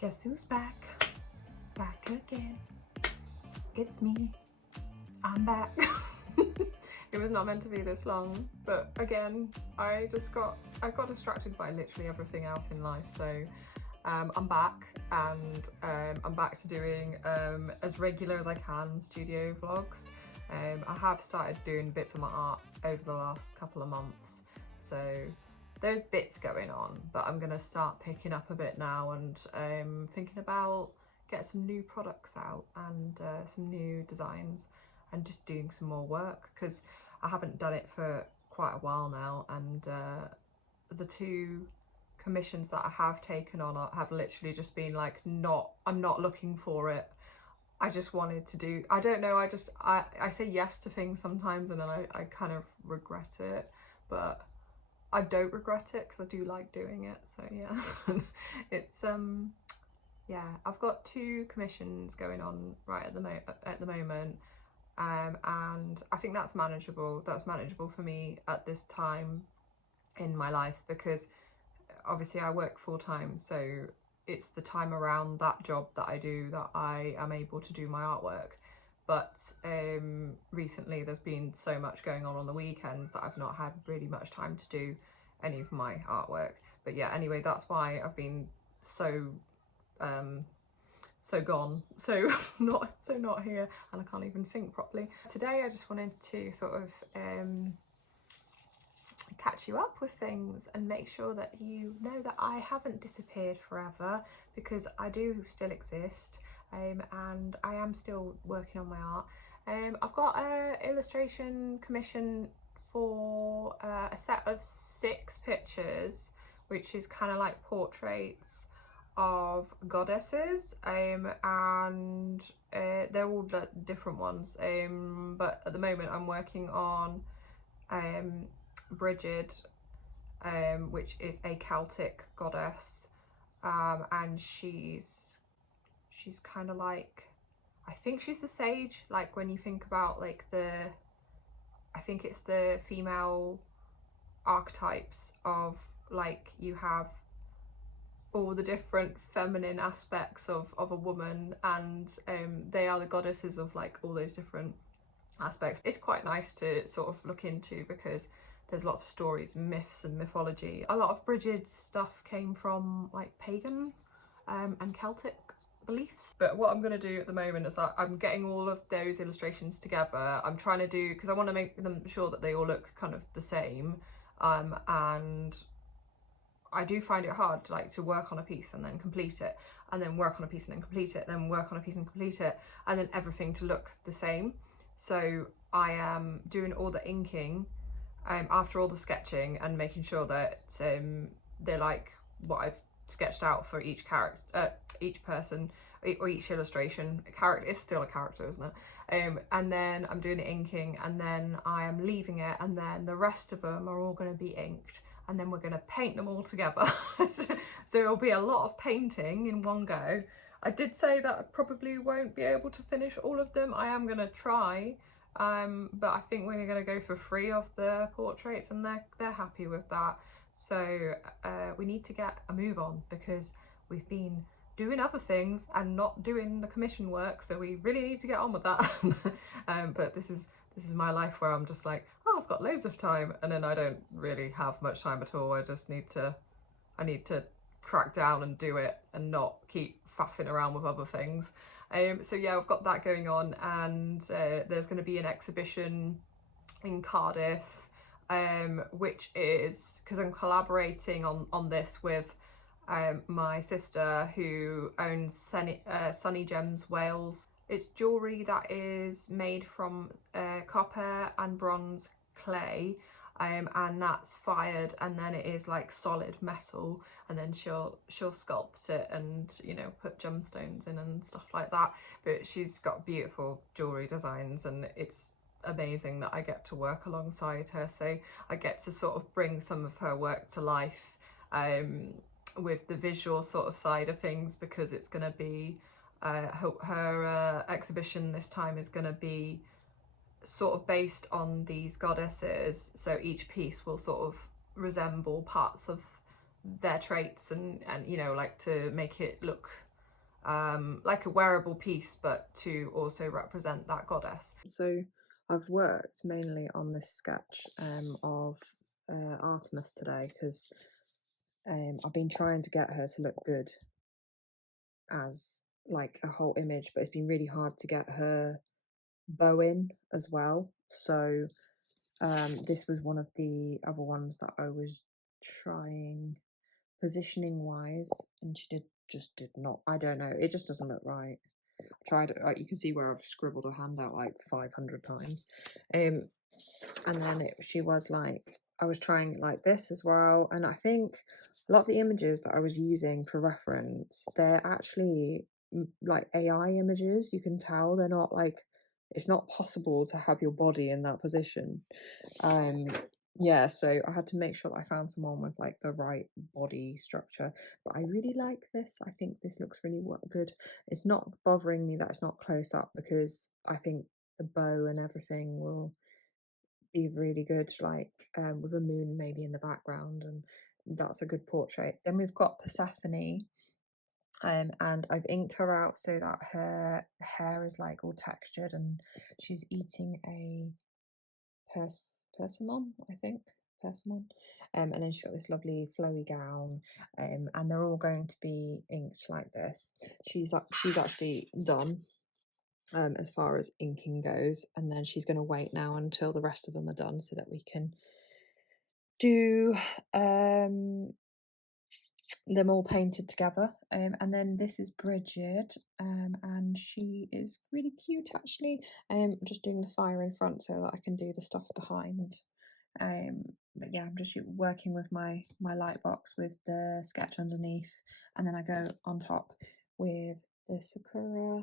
Guess who's back? Back again. It's me. I'm back. It was not meant to be this long, but again, I got distracted by literally everything else in life. So I'm back, and I'm back to doing as regular as I can studio vlogs. I have started doing bits of my art over the last couple of months, so there's bits going on, but I'm gonna start picking up a bit now, and thinking about getting some new products out and some new designs, and just doing some more work, because I haven't done it for quite a while now, and the two commissions that I have taken on have literally just been like, I'm not looking for it. I just wanted to do, I don't know, I say yes to things sometimes and then I kind of regret it, but I don't regret it because I do like doing it. So yeah, it's yeah, I've got two commissions going on right at the moment, and I think that's manageable. That's manageable for me at this time in my life, because obviously I work full-time, so it's the time around that job that I do that I am able to do my artwork. But recently there's been so much going on the weekends that I've not had really much time to do any of my artwork. But yeah, anyway, that's why I've been so gone, so not here, and I can't even think properly. Today I just wanted to sort of catch you up with things and make sure that you know that I haven't disappeared forever, because I do still exist, and I am still working on my art. I've got an illustration commission for a set of 6 pictures, which is kind of like portraits of goddesses, and they're all different ones, but at the moment I'm working on Brigid, which is a Celtic goddess, and she's kind of like, I think she's the sage, like when you think about like I think it's the female archetypes of, like, you have all the different feminine aspects of a woman, and they are the goddesses of like all those different aspects. It's quite nice to sort of look into, because there's lots of stories, myths and mythology. A lot of Brigid's stuff came from like pagan and Celtic beliefs. But what I'm going to do at the moment is that I'm getting all of those illustrations together. I'm trying to do, because I want to make them sure that they all look kind of the same, and I do find it hard to work on a piece and then complete it, and then work on a piece and then complete it, then work on a piece and complete it, and then everything to look the same. So I am doing all the inking after all the sketching, and making sure that they're like what I've sketched out for each character, each person, or each illustration. A character is still a character, isn't it? And then I'm doing the inking, and then I am leaving it, and then the rest of them are all going to be inked, and then we're going to paint them all together. So it'll be a lot of painting in one go. I did say that I probably won't be able to finish all of them. I am going to try, but I think we're going to go for 3 of the portraits, and they're happy with that. So we need to get a move on, because we've been doing other things and not doing the commission work, so we really need to get on with that. But this is my life, where I'm just like, oh, I've got loads of time, and then I don't really have much time at all. I need to crack down and do it, and not keep faffing around with other things. So yeah, I've got that going on, and there's going to be an exhibition in Cardiff, which is because I'm collaborating on this with my sister, who owns SunnyGemsInWales. It's jewellery that is made from copper and bronze clay, and that's fired, and then it is like solid metal, and then she'll sculpt it and, you know, put gemstones in and stuff like that. But she's got beautiful jewellery designs, and it's amazing that I get to work alongside her, so I get to sort of bring some of her work to life with the visual sort of side of things, because it's going to be her exhibition this time is going to be sort of based on these goddesses, so each piece will sort of resemble parts of their traits, and you know, like to make it look like a wearable piece, but to also represent that goddess. So I've worked mainly on this sketch of Artemis today because I've been trying to get her to look good as like a whole image, but it's been really hard to get her bow in as well. So this was one of the other ones that I was trying positioning wise, and she did not. I don't know. It just doesn't look right. I tried. You can see where I've scribbled her hand out like 500 times. And then she was like, I was trying it like this as well, and I think a lot of the images that I was using for reference, they're actually like AI images. You can tell they're not like, it's not possible to have your body in that position. Yeah, so I had to make sure that I found someone with like the right body structure. But I really like this. I think this looks really good. It's not bothering me that it's not close up because I think the bow and everything will be really good, like with a moon maybe in the background, and that's a good portrait. Then we've got Persephone, and I've inked her out so that her hair is like all textured, and she's eating a persimmon, I think. Persimmon. And then she's got this lovely flowy gown, and they're all going to be inked like this. She's actually done as far as inking goes, and then she's going to wait now until the rest of them are done so that we can do them all painted together. And then this is Bridget, and she is really cute actually. I'm just doing the fire in front so that I can do the stuff behind. But yeah, I'm just working with my light box with the sketch underneath, and then I go on top with the Sakura.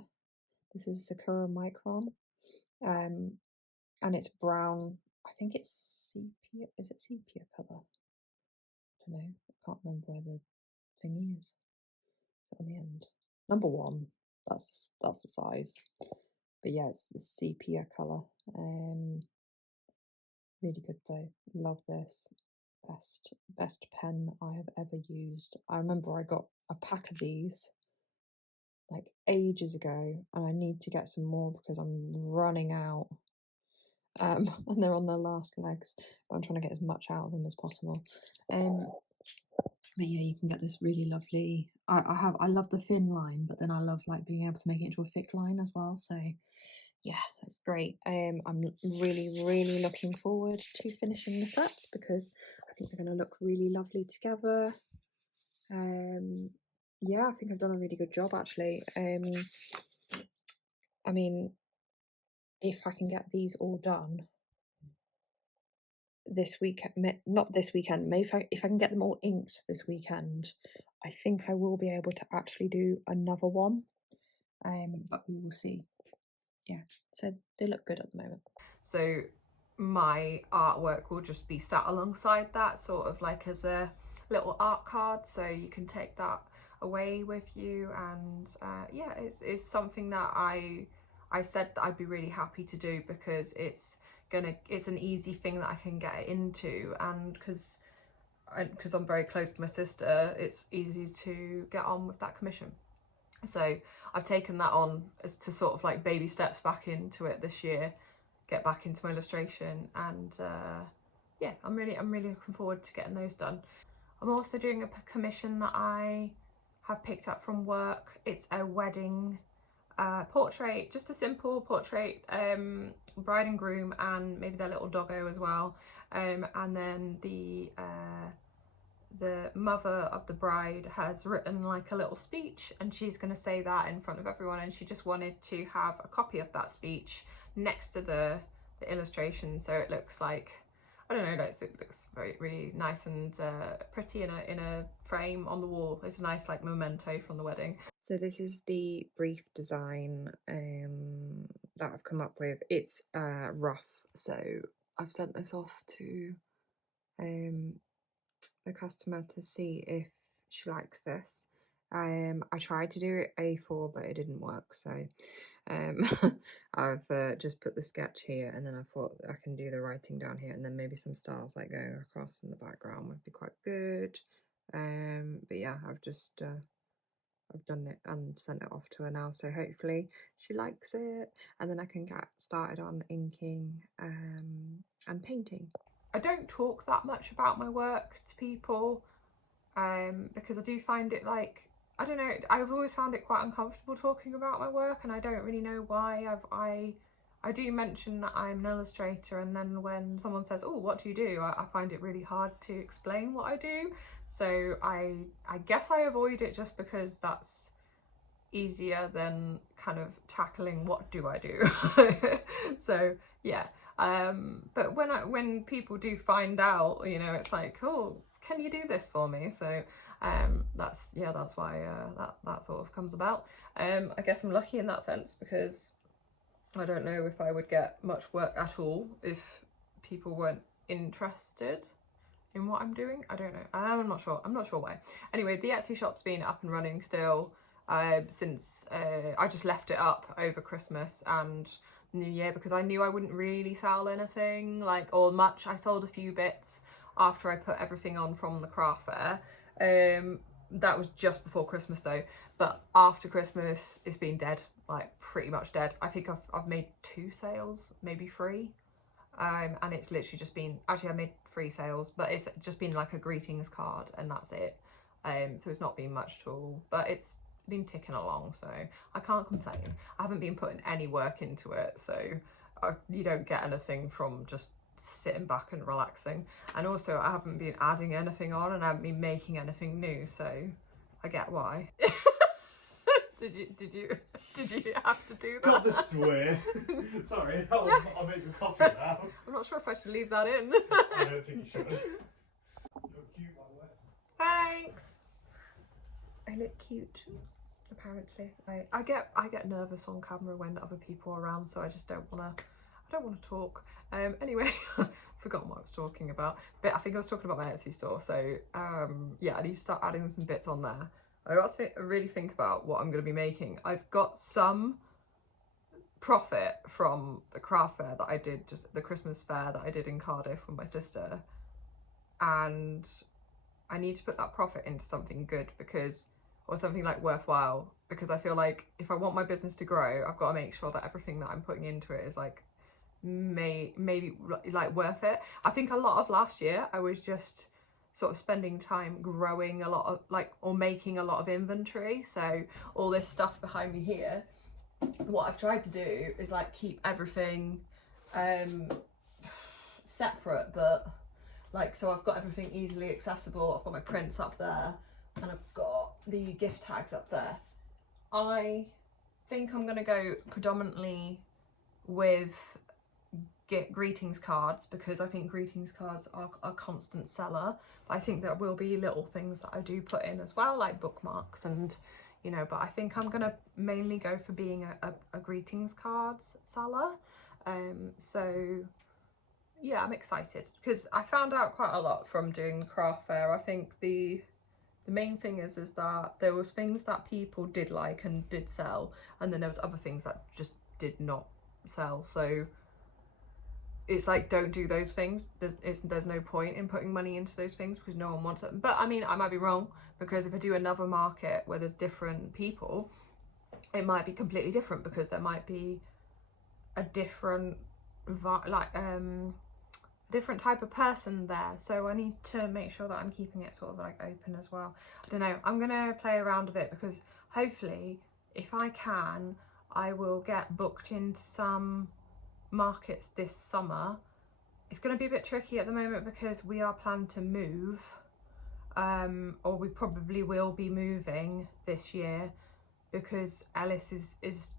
This is Sakura Micron, and it's brown. I think it's sepia. Is it sepia color? I don't know. I can't remember where the thingy is. It's on the end. Number one. That's the size. But yeah, it's the sepia color. Really good though. Love this. Best pen I have ever used. I remember I got a pack of these like ages ago, and I need to get some more because I'm running out. And they're on their last legs, but I'm trying to get as much out of them as possible. But yeah, you can get this really lovely. I love the thin line, but then I love like being able to make it into a thick line as well. So yeah, that's great. I'm really looking forward to finishing the sets because I think they're going to look really lovely together. Yeah, I think I've done a really good job actually. I mean, if I can get these all done this week, not this weekend, maybe if I can get them all inked this weekend, I think I will be able to actually do another one. But we will see. Yeah, so they look good at the moment. So my artwork will just be sat alongside that, sort of like as a little art card, so you can take that away with you. And yeah, it's something that I said that I'd be really happy to do because it's an easy thing that I can get into, and because I'm very close to my sister, it's easy to get on with that commission. So I've taken that on as to sort of like baby steps back into it this year, get back into my illustration, and yeah, I'm really looking forward to getting those done. I'm also doing a commission that I have picked up from work. It's a wedding portrait, just a simple portrait, bride and groom, and maybe their little doggo as well. And then the mother of the bride has written like a little speech, and she's going to say that in front of everyone, and she just wanted to have a copy of that speech next to the illustration, so it looks like, I don't know, it looks really nice and pretty in a frame on the wall. It's a nice like memento from the wedding. So this is the brief design that I've come up with. It's rough, so I've sent this off to the customer to see if she likes this. I tried to do it A4, but it didn't work, so I've just put the sketch here, and then I thought I can do the writing down here, and then maybe some stars like going across in the background would be quite good. But yeah, I've just I've done it and sent it off to her now, so hopefully she likes it, and then I can get started on inking and painting. I don't talk that much about my work to people because I do find it like, I don't know, I've always found it quite uncomfortable talking about my work, and I don't really know why. I do mention that I'm an illustrator, and then when someone says, oh, what do you do? I find it really hard to explain what I do. So I guess I avoid it just because that's easier than kind of tackling what do I do. So yeah, but when people do find out, you know, it's like, oh, can you do this for me? So that's why that sort of comes about. I guess I'm lucky in that sense because I don't know if I would get much work at all if people weren't interested in what I'm doing. I don't know. I'm not sure. I'm not sure why. Anyway, the Etsy shop's been up and running still since I just left it up over Christmas and New Year because I knew I wouldn't really sell anything like or much. I sold a few bits after I put everything on from the craft fair. That was just before Christmas though, but after Christmas it's been dead, like pretty much dead. I think I've made 2 sales, maybe 3. And it's literally just been, actually I made 3 sales, but it's just been like a greetings card and that's it. So it's not been much at all, but it's been ticking along, so I can't complain. I haven't been putting any work into it, so you don't get anything from just sitting back and relaxing. And also I haven't been adding anything on and I haven't been making anything new, so I get why. Did you have to do that? God, this is weird. Sorry, I'll make a copy now. I'm not sure if I should leave that in. I don't think you should. You're cute, by the way. Thanks. I look cute, apparently. I get nervous on camera when other people are around, so I just don't wanna talk. Anyway, forgotten what I was talking about, but I think I was talking about my Etsy store. So yeah, I need to start adding some bits on there. I got to really think about what I'm going to be making. I've got some profit from the craft fair that I did, just the Christmas fair that I did in Cardiff with my sister, and I need to put that profit into something good because, or something like worthwhile, because I feel like if I want my business to grow, I've got to make sure that everything that I'm putting into it is like maybe like worth it. I think a lot of last year I was just sort of spending time growing a lot of like, or making a lot of inventory. So all this stuff behind me here, what I've tried to do is like keep everything separate, but like, so I've got everything easily accessible. I've got my prints up there and I've got the gift tags up there. I think I'm gonna go predominantly with greetings cards because I think greetings cards are a constant seller. But I think there will be little things that I do put in as well, like bookmarks and, you know, but I think I'm gonna mainly go for being a greetings cards seller. So yeah, I'm excited because I found out quite a lot from doing the craft fair. I think the main thing is that there was things that people did like and did sell, and then there was other things that just did not sell. So it's like, don't do those things. There's no point in putting money into those things because no one wants it. But I mean, I might be wrong, because if I do another market where there's different people, it might be completely different because there might be a different different type of person there. So I need to make sure that I'm keeping it sort of like open as well. I don't know, I'm gonna play around a bit because hopefully if I can, I will get booked into some markets this summer. It's going to be a bit tricky at the moment because we are planning to move, or we probably will be moving this year because Ellis is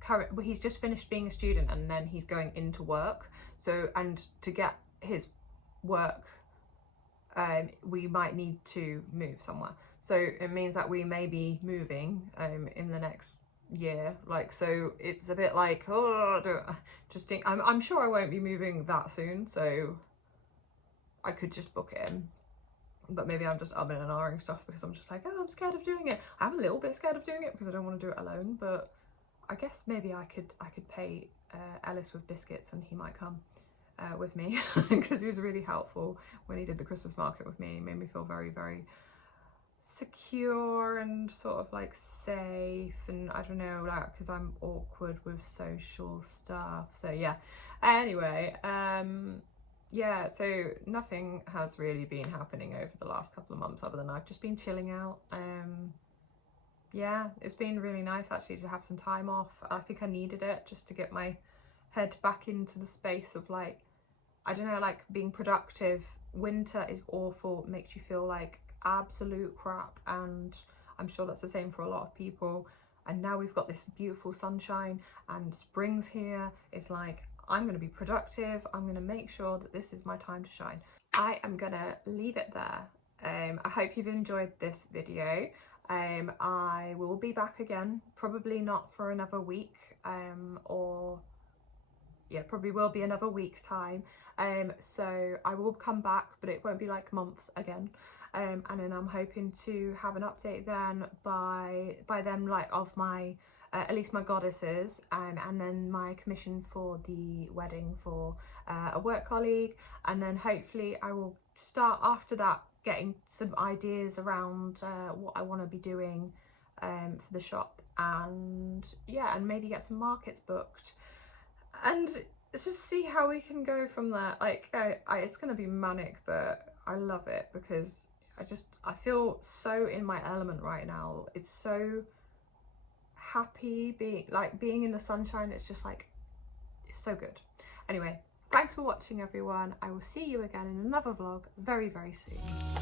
current, well, he's just finished being a student and then he's going into work. So, and to get his work, we might need to move somewhere. So it means that we may be moving in the next year, like, so it's a bit like, oh, I'm sure I won't be moving that soon, so I could just book it in. But maybe I'm just umming and ahhing stuff because I'm just like, oh, I'm scared of doing it. I'm a little bit scared of doing it because I don't want to do it alone, but I guess maybe I could pay Ellis with biscuits and he might come with me because he was really helpful when he did the Christmas market with me. He made me feel very, very secure and sort of like safe, and I don't know, like, because I'm awkward with social stuff. So yeah, anyway, yeah, so nothing has really been happening over the last couple of months other than I've just been chilling out. Yeah, it's been really nice actually to have some time off. I think I needed it just to get my head back into the space of, like, I don't know, like being productive. Winter is awful, it makes you feel like absolute crap, and I'm sure that's the same for a lot of people. And now we've got this beautiful sunshine and spring's here. It's like, I'm going to be productive, I'm going to make sure that this is my time to shine. I am going to leave it there. I hope you've enjoyed this video. I will be back again, probably not for another week, or yeah, probably will be another week's time. So I will come back, but it won't be like months again. And then I'm hoping to have an update then by then, like, of my at least my goddesses, and then my commission for the wedding for a work colleague, and then hopefully I will start after that getting some ideas around what I want to be doing for the shop, and yeah, and maybe get some markets booked, and let's just see how we can go from there. Like, it's gonna be manic, but I love it because I feel so in my element right now. It's so happy being in the sunshine. It's just like, it's so good. Anyway, thanks for watching everyone. I will see you again in another vlog very, very soon.